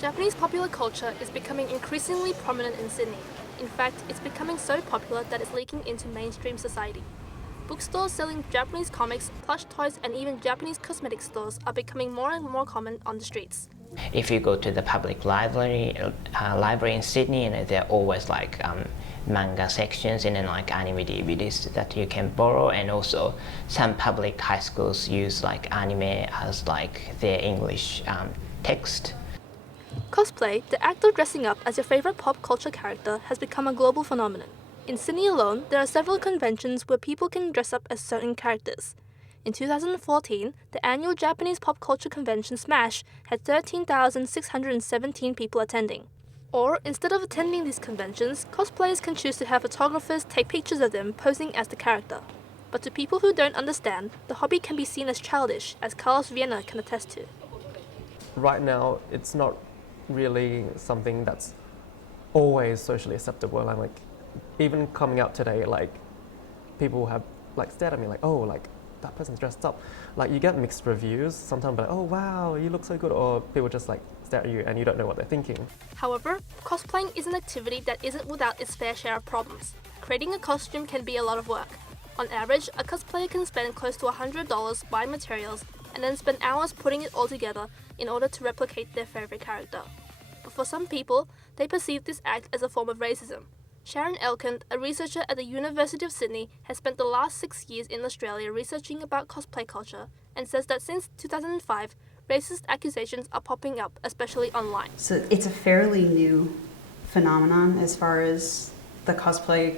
Japanese popular culture is becoming increasingly prominent in Sydney. In fact, it's becoming so popular that it's leaking into mainstream society. Bookstores selling Japanese comics, plush toys, and even Japanese cosmetic stores are becoming more and more common on the streets. If you go to the public library in Sydney, and there are always like manga sections and then like anime DVDs that you can borrow, and also some public high schools use like anime as like their English text. Cosplay, the act of dressing up as your favorite pop culture character, has become a global phenomenon. In Sydney alone, there are several conventions where people can dress up as certain characters. In 2014, the annual Japanese pop culture convention Smash had 13,617 people attending. Or, instead of attending these conventions, cosplayers can choose to have photographers take pictures of them posing as the character. But to people who don't understand, the hobby can be seen as childish, as Rowena can attest to. Right now, it's not really something that's always socially acceptable. And like, even coming out today, like, people have like stared at me like, oh, like, that person's dressed up. Like, you get mixed reviews. Sometimes like, oh wow, you look so good, or people just like stare at you and you don't know what they're thinking. However, cosplaying is an activity that isn't without its fair share of problems. Creating a costume can be a lot of work. On average, a cosplayer can spend close to $100 buying materials and then spend hours putting it all together in order to replicate their favorite character. But for some people, they perceive this act as a form of racism. Sharon Elkind, a researcher at the University of Sydney, has spent the last 6 years in Australia researching about cosplay culture and says that since 2005, racist accusations are popping up, especially online. So it's a fairly new phenomenon as far as the cosplay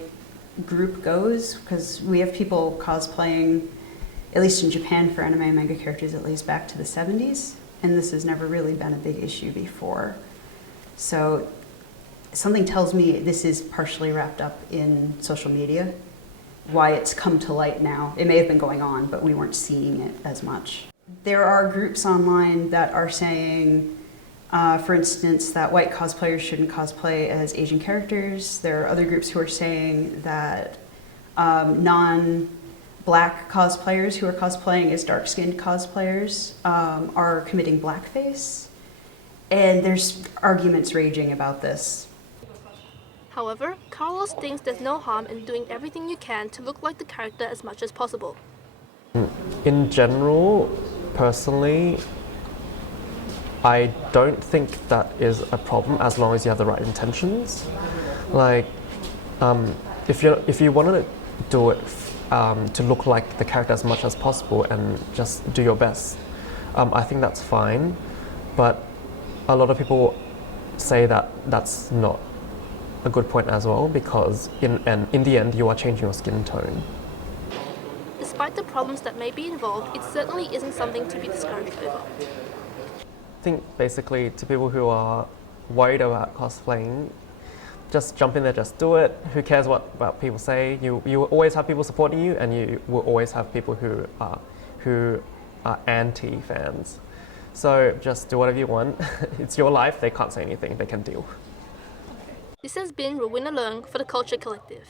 group goes, because we have people cosplaying, at least in Japan, for anime and manga characters at least back to the 70s, and this has never really been a big issue before. So something tells me this is partially wrapped up in social media, why it's come to light now. It may have been going on, but we weren't seeing it as much. There are groups online that are saying, for instance, that white cosplayers shouldn't cosplay as Asian characters. There are other groups who are saying that non-black cosplayers who are cosplaying as dark-skinned cosplayers are committing blackface. And there's arguments raging about this. However, Carlos thinks there's no harm in doing everything you can to look like the character as much as possible. In general, personally, I don't think that is a problem as long as you have the right intentions. Like, if you want to do it to look like the character as much as possible and just do your best, I think that's fine. But a lot of people say that that's not a good point as well, because in the end you are changing your skin tone. Despite the problems that may be involved, it certainly isn't something to be discouraged over. I think basically to people who are worried about cosplaying, just jump in there, just do it. Who cares what people say? You will always have people supporting you, and you will always have people who are anti-fans. So just do whatever you want. It's your life, they can't say anything, they can deal. This has been Rowena Leung for the Culture Collective.